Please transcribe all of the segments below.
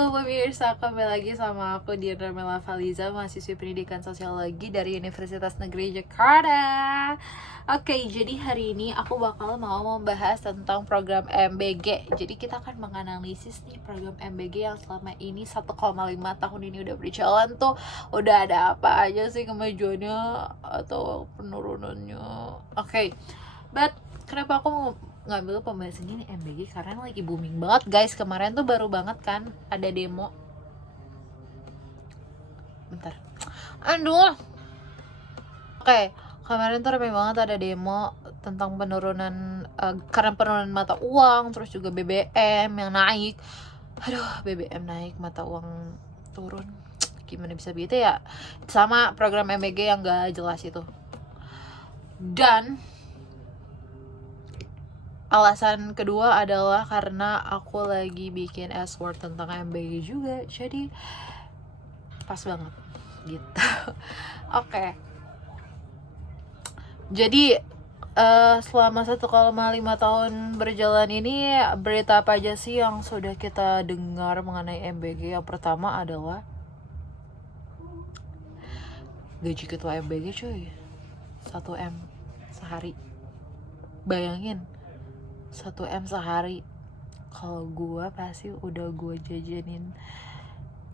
Halo pemirsa, kembali lagi sama aku Diana Mela Faliza, mahasiswi pendidikan sosiologi dari Universitas Negeri Jakarta. Oke, jadi hari ini aku bakal mau membahas tentang program MBG. Jadi kita akan menganalisis nih program MBG yang selama ini 1,5 tahun ini udah berjalan tuh. Udah ada apa aja sih kemajuannya atau penurunannya. Oke, but kenapa aku ngambil pembahasan ini MBG karena lagi booming banget guys. Kemarin tuh baru banget kan ada demo. Bentar. Aduh. Oke, kemarin tuh ramai banget ada demo tentang penurunan karena penurunan mata uang, terus juga BBM yang naik. Aduh, BBM naik, mata uang turun. Gimana bisa begitu ya? Sama program MBG yang gak jelas itu. Dan alasan kedua adalah karena aku lagi bikin S-word tentang MBG juga, jadi pas banget gitu. Oke. Jadi selama 1,5 tahun berjalan ini, berita apa aja sih yang sudah kita dengar mengenai MBG? Yang pertama adalah gaji ketua MBG cuy, 1M sehari. Bayangin, 1M sehari. Kalau gue pasti udah gue jajanin,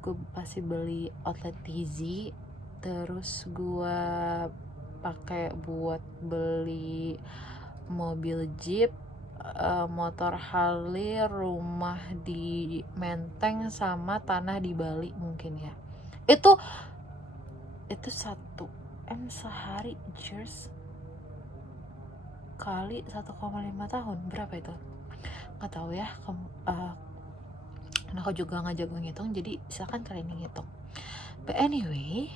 gue pasti beli outlet TZ, terus gue pakai buat beli mobil Jeep, motor Harley, rumah di Menteng, sama tanah di Bali mungkin ya. Itu 1M sehari, cheers, kali 1,5 tahun berapa itu? Nggak tahu ya, karena aku juga nggak jago ngitung, jadi silakan kalian yang ngitung. But anyway,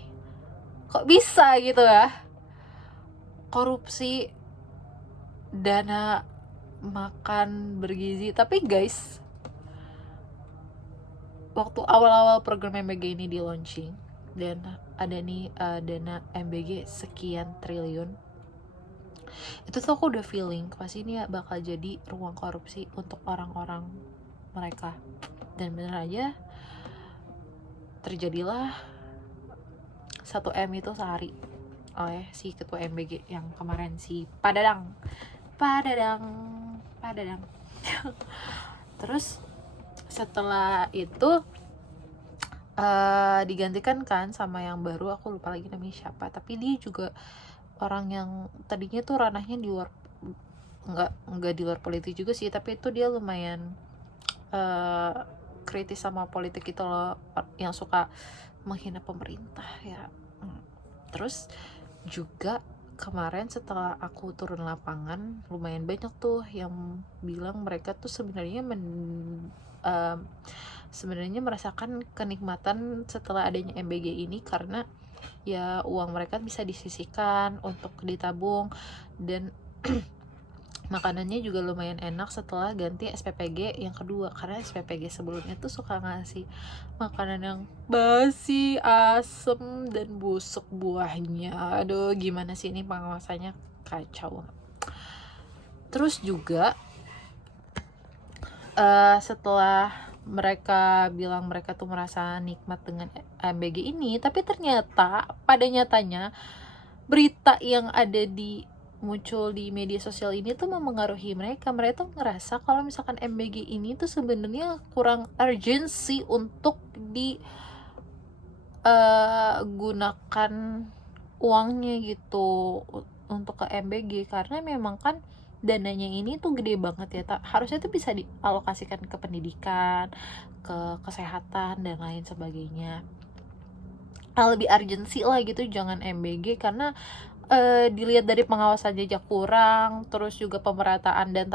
kok bisa gitu ya, korupsi dana makan bergizi. Tapi guys, waktu awal-awal program MBG ini di launching dan ada nih dana MBG sekian triliun, itu tuh aku udah feeling pasti ini bakal jadi ruang korupsi untuk orang-orang mereka. Dan bener aja terjadilah 1M itu sehari oleh si ketua MBG yang kemarin, si Padadang. Terus setelah itu digantikan kan sama yang baru, aku lupa lagi namanya siapa, tapi dia juga orang yang tadinya tuh ranahnya di luar, nggak di luar politik juga sih, tapi itu dia lumayan kritis sama politik itu loh, yang suka menghina pemerintah ya. Terus juga kemarin setelah aku turun lapangan, lumayan banyak tuh yang bilang mereka tuh sebenarnya sebenarnya merasakan kenikmatan setelah adanya MBG ini, karena ya uang mereka bisa disisihkan untuk ditabung, dan makanannya juga lumayan enak setelah ganti SPPG yang kedua, karena SPPG sebelumnya tuh suka ngasih makanan yang basi, asem, dan busuk buahnya. Aduh, gimana sih ini pengawasannya, kacau. Terus juga setelah mereka bilang mereka tuh merasa nikmat dengan MBG ini, tapi ternyata pada nyatanya berita yang ada muncul di media sosial ini tuh mempengaruhi mereka. Mereka tuh ngerasa kalau misalkan MBG ini tuh sebenarnya kurang urgency untuk gunakan uangnya gitu untuk ke MBG, karena memang kan dananya ini tuh gede banget ya, harusnya tuh bisa dialokasikan ke pendidikan, ke kesehatan, dan lain sebagainya. Lebih urgency lah gitu, jangan MBG, karena dilihat dari pengawasan jejak kurang, terus juga pemerataan dan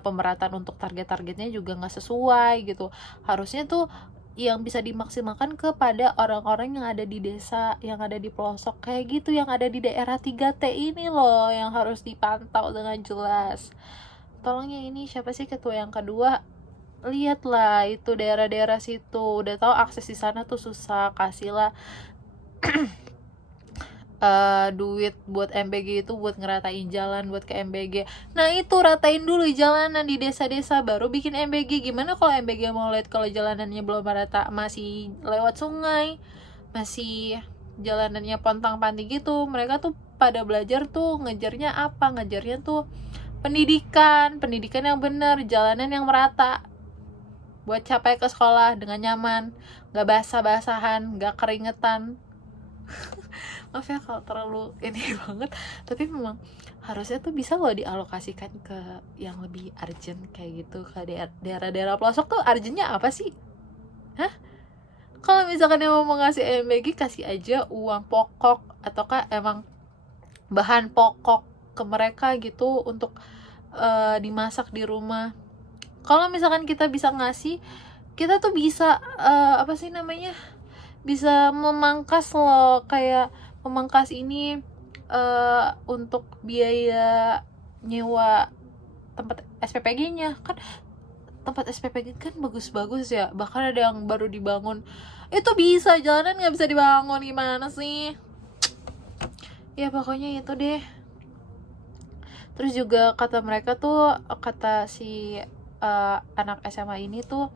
pemerataan untuk targetnya juga nggak sesuai gitu. Harusnya tuh yang bisa dimaksimalkan kepada orang-orang yang ada di desa, yang ada di pelosok kayak gitu, yang ada di daerah 3T ini loh, yang harus dipantau dengan jelas. Tolong ya, ini siapa sih ketua yang kedua, lihatlah itu daerah-daerah situ, udah tahu akses di sana tuh susah, kasihlah duit buat MBG itu buat ngeratain jalan buat ke MBG. Nah itu ratain dulu jalanan di desa-desa baru bikin MBG. Gimana kalau MBG mau lihat kalau jalanannya belum rata, masih lewat sungai, masih jalanannya pontang-panting gitu, mereka tuh pada belajar tuh ngejarnya apa? Ngejarnya tuh pendidikan yang benar, jalanan yang merata buat capai ke sekolah dengan nyaman, gak basah-basahan, gak keringetan. Maaf ya kalau terlalu ini banget, tapi memang harusnya tuh bisa loh dialokasikan ke yang lebih urgent kayak gitu, ke daerah-daerah pelosok tuh urgentnya apa sih? Hah? Kalau misalkan yang mau ngasih MBG, kasih aja uang pokok ataukah emang bahan pokok ke mereka gitu untuk dimasak di rumah. Kalau misalkan kita bisa ngasih, kita tuh bisa apa sih namanya, bisa memangkas loh, kayak memangkas ini untuk biaya nyewa tempat SPPG-nya. Kan tempat SPPG kan bagus-bagus ya, bahkan ada yang baru dibangun, itu bisa, jalanan nggak bisa dibangun, gimana sih ya. Pokoknya itu deh. Terus juga kata mereka tuh, kata si anak SMA ini tuh,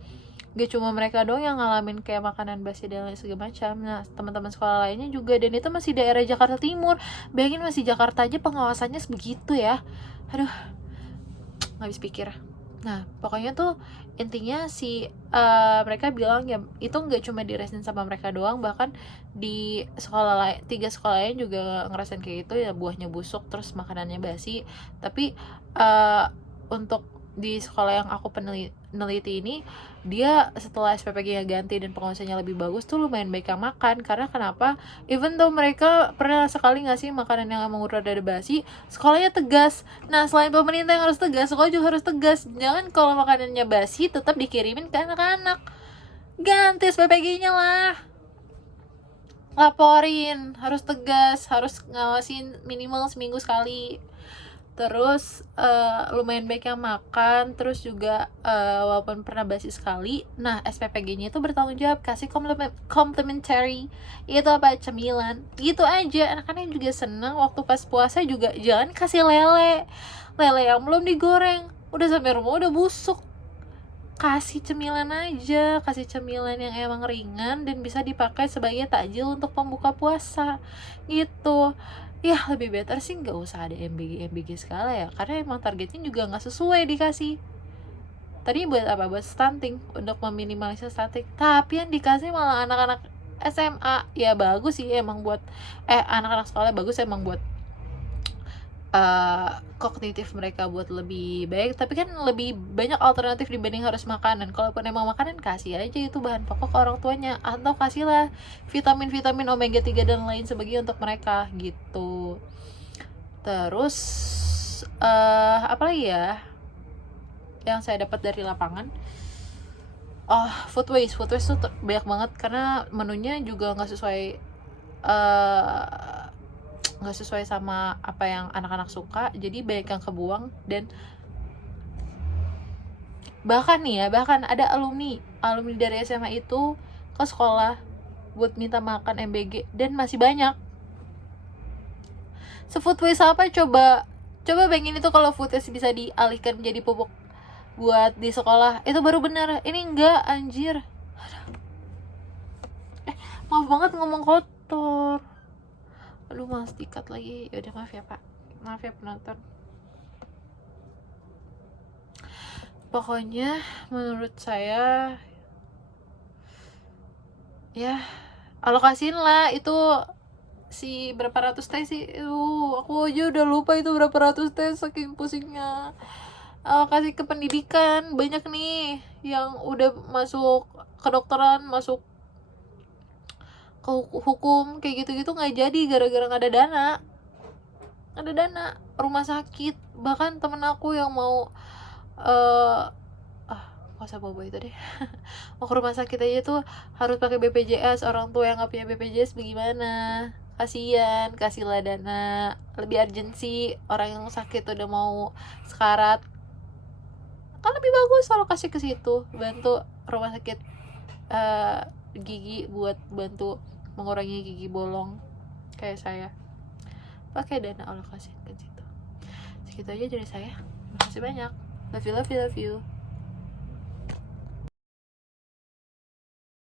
gak cuma mereka doang yang ngalamin kayak makanan basi dan lain segala macam. Nah teman-teman sekolah lainnya juga, dan itu masih daerah Jakarta Timur. Bayangin masih Jakarta aja pengawasannya sebegitu ya. Aduh, nggak habis pikir. Nah pokoknya tuh intinya si mereka bilang ya itu nggak cuma dirasain sama mereka doang, bahkan di sekolah lain, 3 sekolah lain juga ngerasain kayak gitu ya, buahnya busuk terus makanannya basi. Tapi untuk di sekolah yang aku peneliti ini, dia setelah SPPG-nya ganti dan pengawasannya lebih bagus tuh lumayan baik yang makan. Karena kenapa? Even though mereka pernah sekali ngasih makanan yang emang udah ada basi, sekolahnya tegas. Nah selain pemerintah yang harus tegas, sekolah juga harus tegas. Jangan kalau makanannya basi tetap dikirimin ke anak-anak. Ganti SPPG-nya lah, laporin, harus tegas, harus ngawasin minimal seminggu sekali. Terus lumayan baik yang makan. Terus juga walaupun pernah basi sekali, nah SPPG-nya itu bertanggung jawab kasih complimentary, itu apa, cemilan gitu aja. Anak-anak juga seneng. Waktu pas puasa juga jangan kasih lele yang belum digoreng, udah sampai rumah udah busuk. Kasih cemilan aja, kasih cemilan yang emang ringan dan bisa dipakai sebagai takjil untuk pembuka puasa gitu. Ya lebih better sih nggak usah ada MBG segala ya, karena emang targetnya juga nggak sesuai dikasih. Tadi buat apa? Buat stunting, untuk meminimalisir stunting. Tapi yang dikasih malah anak-anak SMA. Ya bagus sih emang buat anak-anak sekolah, bagus emang buat kognitif mereka buat lebih baik. Tapi kan lebih banyak alternatif dibanding harus makanan. Kalaupun emang makanan, kasih aja itu bahan pokok ke orang tuanya, atau kasihlah vitamin omega 3 dan lain sebagainya untuk mereka gitu. Terus apa lagi ya yang saya dapat dari lapangan? Food waste tuh banyak banget, karena menunya juga nggak sesuai sama apa yang anak-anak suka, jadi banyak yang kebuang. Dan bahkan ada alumni dari SMA itu ke sekolah buat minta makan MBG dan masih banyak. Food waste apa coba bayangin itu kalau food waste bisa dialihkan menjadi pupuk buat di sekolah, itu baru bener. Ini enggak, anjir. Maaf banget ngomong kotor. Aduh, malas dikat lagi. Yaudah, maaf ya pak, maaf ya penonton. Pokoknya menurut saya ya alokasiin lah itu si berapa ratus teh sih. Aku aja udah lupa itu berapa ratus teh saking pusingnya. Alokasi ke pendidikan. Banyak nih yang udah masuk kedokteran, masuk ke hukum kayak gitu-gitu nggak jadi gara-gara nggak ada dana rumah sakit. Bahkan temen aku yang mau nggak usah bawa itu deh mau ke rumah sakit aja tuh harus pakai BPJS. Orang tua yang nggak punya BPJS bagaimana? Kasian, kasihlah dana lebih urgensi. Orang yang sakit udah mau sekarat, kan lebih bagus kalau kasih ke situ, bantu rumah sakit gigi buat bantu mengurangi gigi bolong kayak saya. pakai dana alokasi ke situ. Segitu aja dari saya. Terima kasih banyak. Love you, love you, love you.